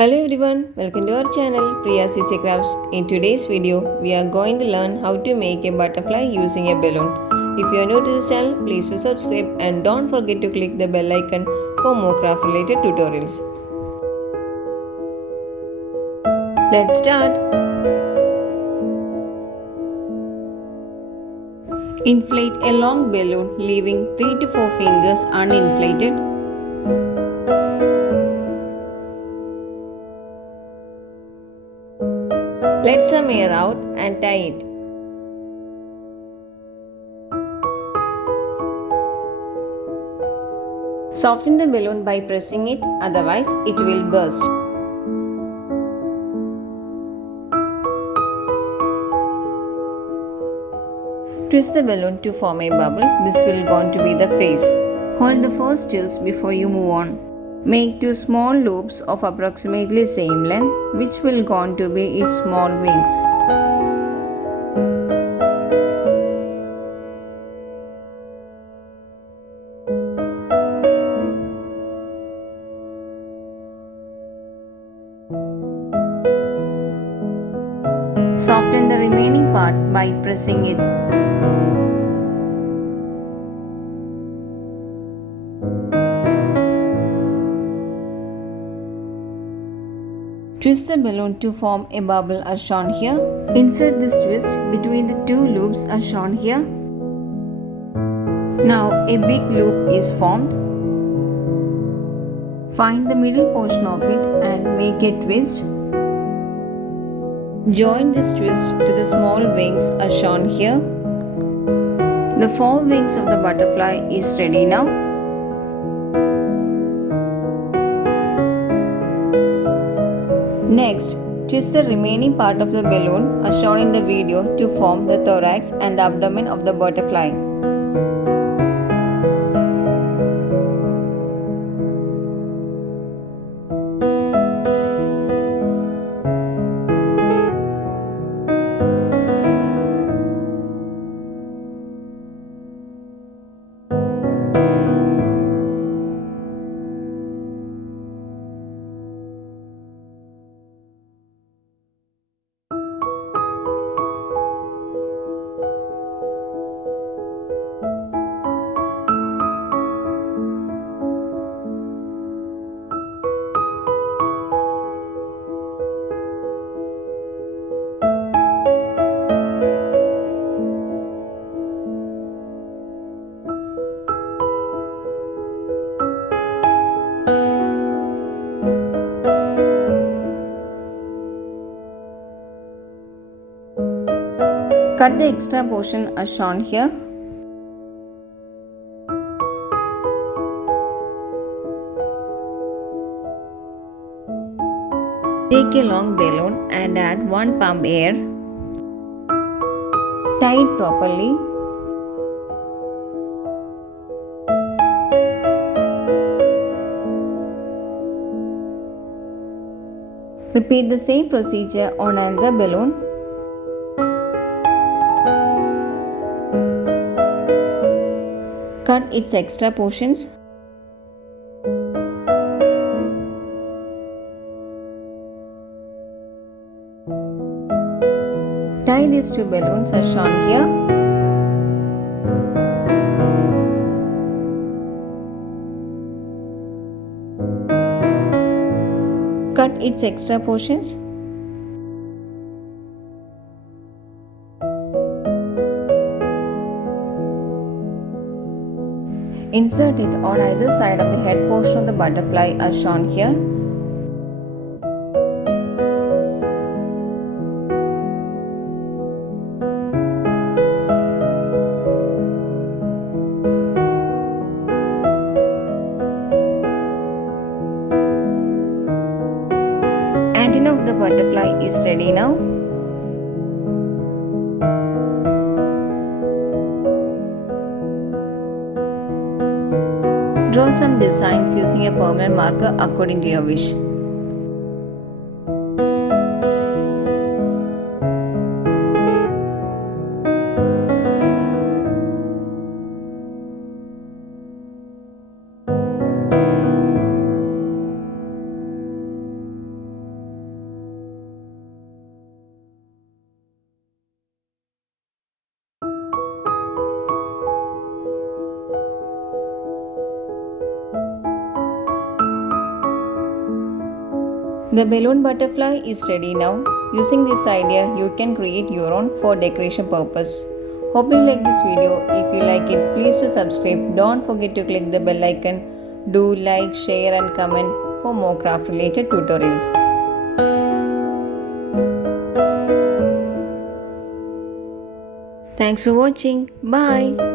Hello everyone, welcome to our channel Priya CC Crafts. In today's video, we are going to learn how to make a butterfly using a balloon. If you are new to this channel, please do subscribe and don't forget to click the bell icon for more craft related tutorials. Let's start. Inflate a long balloon leaving 3 to 4 fingers uninflated. Let some air out and tie it. Soften the balloon by pressing it, otherwise it will burst. Twist the balloon to form a bubble. This will going to be the face. Hold the first twist before you move on. Make 2 small loops of approximately same length, which will going to be its small wings. Soften the remaining part by pressing it. Twist the balloon to form a bubble as shown here. Insert this twist between the 2 loops as shown here. Now a big loop is formed. Find the middle portion of it and make a twist. Join this twist to the small wings as shown here. The 4 wings of the butterfly is ready now. Next, twist the remaining part of the balloon as shown in the video to form the thorax and abdomen of the butterfly. Cut the extra portion as shown here. Take a long balloon and add 1 pump air. Tie it properly. Repeat the same procedure on another balloon. Cut its extra portions. Tie these 2 balloons as shown here. Cut its extra portions. Insert it on either side of the head portion of the butterfly as shown here. Antenna of the butterfly is ready now. Draw some designs using a permanent marker according to your wish. The balloon butterfly is ready now. Using this idea, you can create your own for decoration purpose. Hope you like this video. If you like it, please do subscribe. Don't forget to click the bell icon. Do like, share and comment for more craft related tutorials. Thanks for watching. Bye.